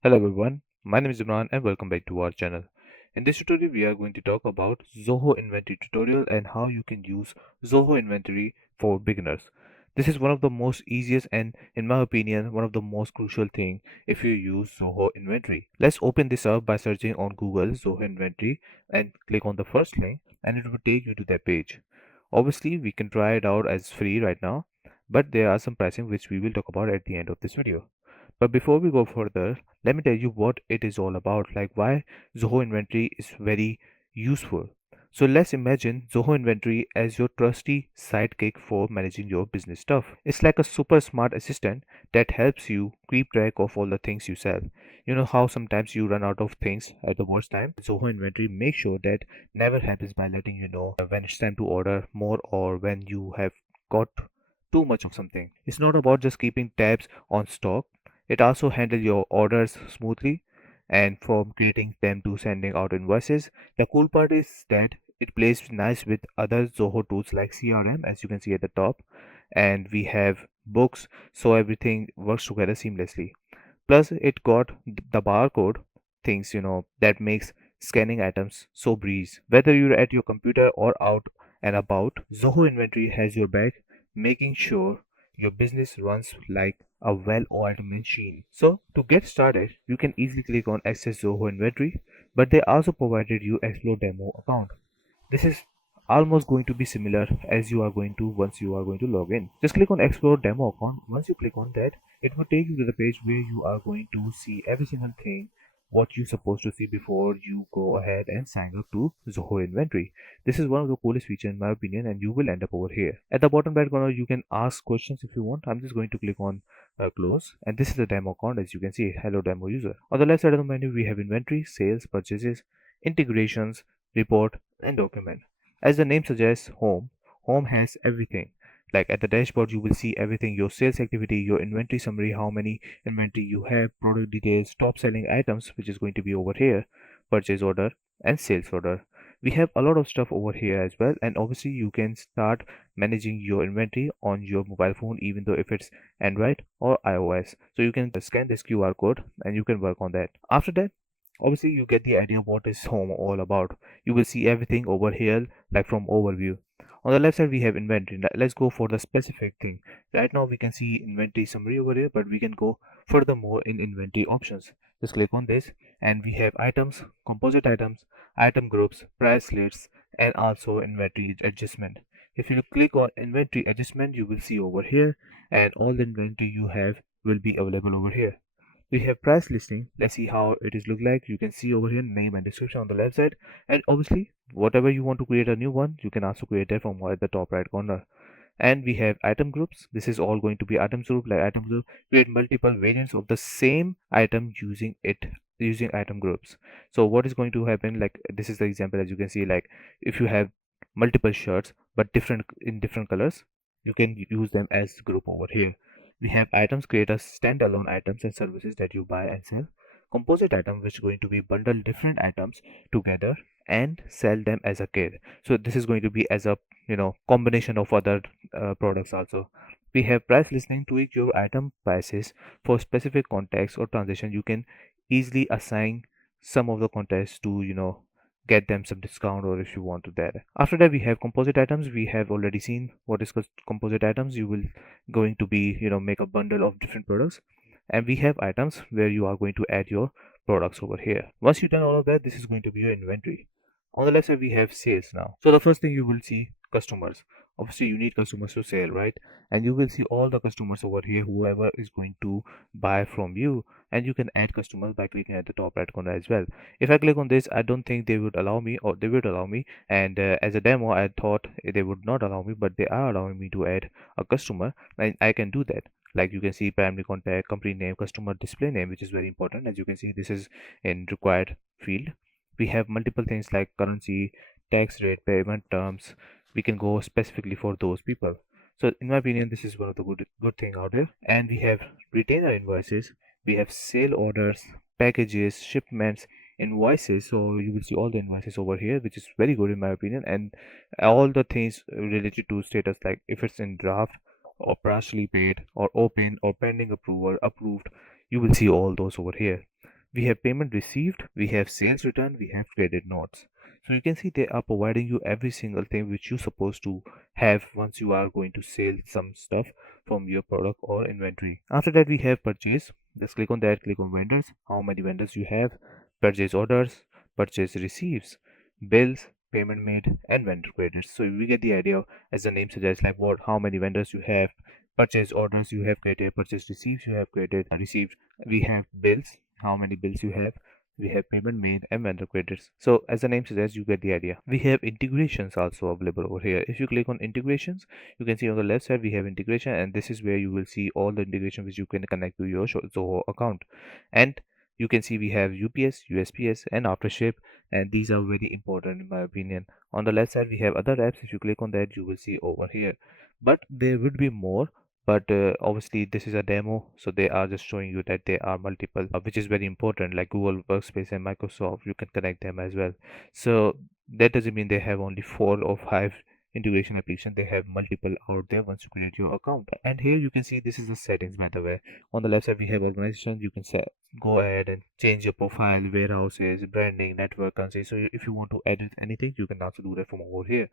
Hello everyone, my name is Imran and welcome back to our channel. In this tutorial we are going to talk about Zoho inventory tutorial and how you can use Zoho inventory for beginners. This is one of the most easiest and in my opinion one of the most crucial thing if you use Zoho inventory. Let's open this up by searching on Google Zoho inventory and click on the first link and it will take you to that page. Obviously we can try it out as free right now, but there are some pricing which we will talk about at the end of this video. But before we go further, let me tell you what it is all about, like why Zoho Inventory is very useful. So let's imagine Zoho Inventory as your trusty sidekick for managing your business stuff. It's like a super smart assistant that helps you keep track of all the things you sell. You know how sometimes you run out of things at the worst time? Zoho Inventory makes sure that never happens by letting you know when it's time to order more or when you have got too much of something. It's not about just keeping tabs on stock. It also handles your orders smoothly and from creating them to sending out invoices. The cool part is that it plays nice with other Zoho tools like CRM as you can see at the top, and we have books, so everything works together seamlessly. Plus it got the barcode things that makes scanning items so breeze. Whether you're at your computer or out and about, Zoho Inventory has your back, making sure your business runs like a well-oiled machine. So to get started, you can easily click on Access Zoho Inventory, but they also provided you Explore Demo account. This is almost going to be similar as you are going to once you are going to log in. Just click on Explore Demo account. Once you click on that, it will take you to the page where you are going to see every single thing what you're supposed to see before you go ahead and sign up to Zoho Inventory. This is one of the coolest features in my opinion, and you will end up over here. At the bottom right corner, you can ask questions if you want. I'm just going to click on close, and this is the demo account. As you can see, hello demo user. On the left side of the menu, we have inventory, sales, purchases, integrations, report, and document. As the name suggests, home has everything. Like at the dashboard, you will see everything: your sales activity, your inventory summary, how many inventory you have, product details, top selling items, which is going to be over here, purchase order, and sales order. We have a lot of stuff over here as well, and obviously you can start managing your inventory on your mobile phone, even though if it's Android or iOS. So you can scan this QR code and you can work on that. After that, obviously you get the idea what is home all about. You will see everything over here, like from overview. On the left side we have inventory. Let's go for the specific thing. Right now we can see inventory summary over here, but we can go furthermore in inventory options. Just click on this and we have items, composite items, item groups, price lists, and also inventory adjustment. If you click on inventory adjustment, you will see over here, and all the inventory you have will be available over here. We have price listing. Let's see how it is look like. You can see over here name and description on the left side, and obviously whatever you want to create a new one, you can also create that from at the top right corner. And we have item groups. This is all going to be items group. Like item group, create multiple variants of the same item using item groups. So what is going to happen, like this is the example. As you can see, like if you have multiple shirts but different in different colors, you can use them as group over here. We have items, create a standalone items and services that you buy and sell. Composite item, which is going to be bundle different items together and sell them as a kit. So this is going to be as a combination of other products also. We have price listening. Tweak your item prices for specific context or transaction. You can easily assign some of the context to get them some discount, or if you want to that. After that we have composite items. We have already seen what is composite items. You will going to be make a bundle of different products, and we have items where you are going to add your products over here. Once you've done all of that, this is going to be your inventory. On the left side we have sales now. So the first thing you will see, customers. Obviously you need customers to sell, right? And you will see all the customers over here, whoever is going to buy from you, and you can add customers by clicking at the top right corner as well. If I click on this, I don't think they would allow me, or they would allow me. And as a demo I thought they would not allow me, but they are allowing me to add a customer, and I can do that. Like you can see primary contact, company name, customer display name, which is very important. As you can see, this is in required field. We have multiple things like currency, tax rate, payment terms. We can go specifically for those people. So in my opinion, this is one of the good thing out there. And we have retainer invoices. We have sale orders, packages, shipments, invoices. So you will see all the invoices over here, which is very good in my opinion. And all the things related to status, like if it's in draft or partially paid or open or pending approval, approved, you will see all those over here. We have payment received, we have sales return, we have credit notes. So you can see they are providing you every single thing which you're supposed to have once you are going to sell some stuff from your product or inventory. After that, we have purchase. Just click on that, click on vendors, how many vendors you have, purchase orders, purchase receipts, bills, payment made, and vendor credits. So we get the idea, as the name suggests, like what, how many vendors you have, purchase orders you have created, purchase receipts you have created, received. We have bills, how many bills you have, we have payment made, and vendor credits. So as the name suggests, you get the idea. We have integrations also available over here. If you click on integrations, you can see on the left side we have integration, and this is where you will see all the integration which you can connect to your Zoho account. And you can see we have UPS, USPS, and Aftership, and these are very important in my opinion. On the left side we have other apps. If you click on that, you will see over here, but there would be more. But obviously this is a demo, so they are just showing you that there are multiple, which is very important, like Google Workspace and Microsoft. You can connect them as well. So that doesn't mean they have only 4 or 5 integration application. They have multiple out there once you create your account. And here you can see this is the settings, by the way. On the left side we have organization. You can set, go ahead and change your profile, warehouses, branding, network, currency. So if you want to edit anything, you can also do that from over here.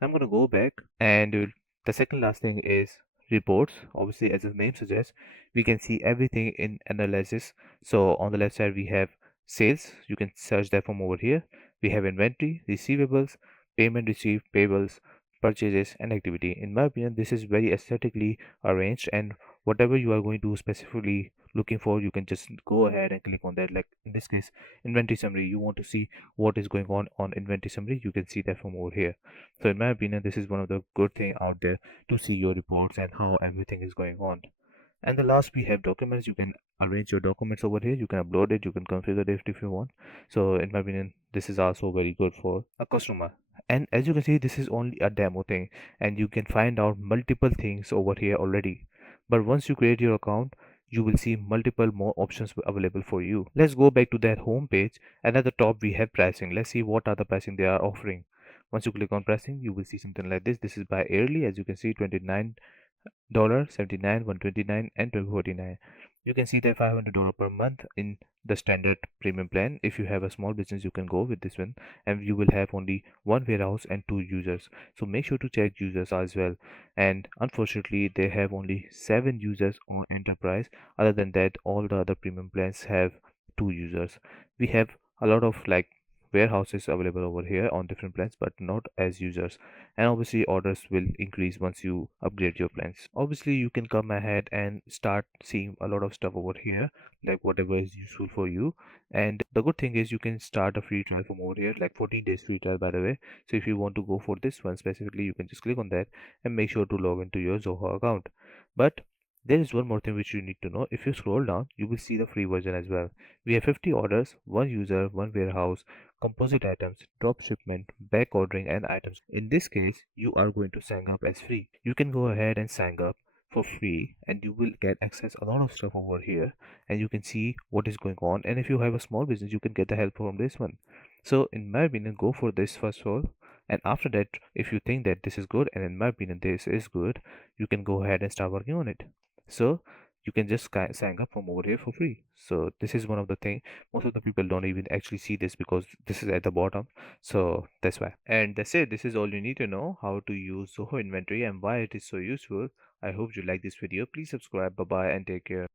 I'm going to go back, and the second last thing is reports. Obviously, as the name suggests, we can see everything in analysis. So on the left side we have sales. You can search that from over here. We have inventory, receivables, payment received, payables, purchases, and activity. In my opinion, this is very aesthetically arranged, and whatever you are going to specifically looking for, you can just go ahead and click on that. Like in this case, inventory summary. You want to see what is going on inventory summary, you can see that from over here. So in my opinion, this is one of the good thing out there to see your reports and how everything is going on. And the last, we have documents. You can arrange your documents over here. You can upload it, you can configure it if you want. So in my opinion, this is also very good for a customer. And as you can see, this is only a demo thing, and you can find out multiple things over here already. But once you create your account, you will see multiple more options available for you. Let's go back to that home page, and at the top we have pricing. Let's see what are the pricing they are offering. Once you click on pricing, you will see something like this. This is by yearly. As you can see, $29, 79, 129, and 249. You can see that $500 per month in the standard premium plan. If you have a small business, you can go with this one, and you will have only one warehouse and 2 users. So make sure to check users as well. And unfortunately, they have only 7 users on enterprise. Other than that, all the other premium plans have 2 users. We have a lot of like warehouses available over here on different plans, but not as users. And obviously orders will increase once you upgrade your plans. Obviously you can come ahead and start seeing a lot of stuff over here, like whatever is useful for you. And the good thing is you can start a free trial from over here, like 14 days free trial, by the way. So if you want to go for this one specifically, you can just click on that and make sure to log into your Zoho account. But there is one more thing which you need to know. If you scroll down, you will see the free version as well. We have 50 orders, one user, one warehouse, composite items, drop shipment, back ordering, and items. In this case, you are going to sign up as free. You can go ahead and sign up for free, and you will get access a lot of stuff over here, and you can see what is going on. And if you have a small business, you can get the help from this one. So in my opinion, go for this first of all, and after that, if you think that this is good, and in my opinion this is good, you can go ahead and start working on it. So you can just sign up from over here for free. So this is one of the thing, most of the people don't even actually see this because this is at the bottom. So that's why. And that's it. This is all you need to know how to use Zoho inventory and why it is so useful. I hope you like this video. Please subscribe. Bye bye and take care.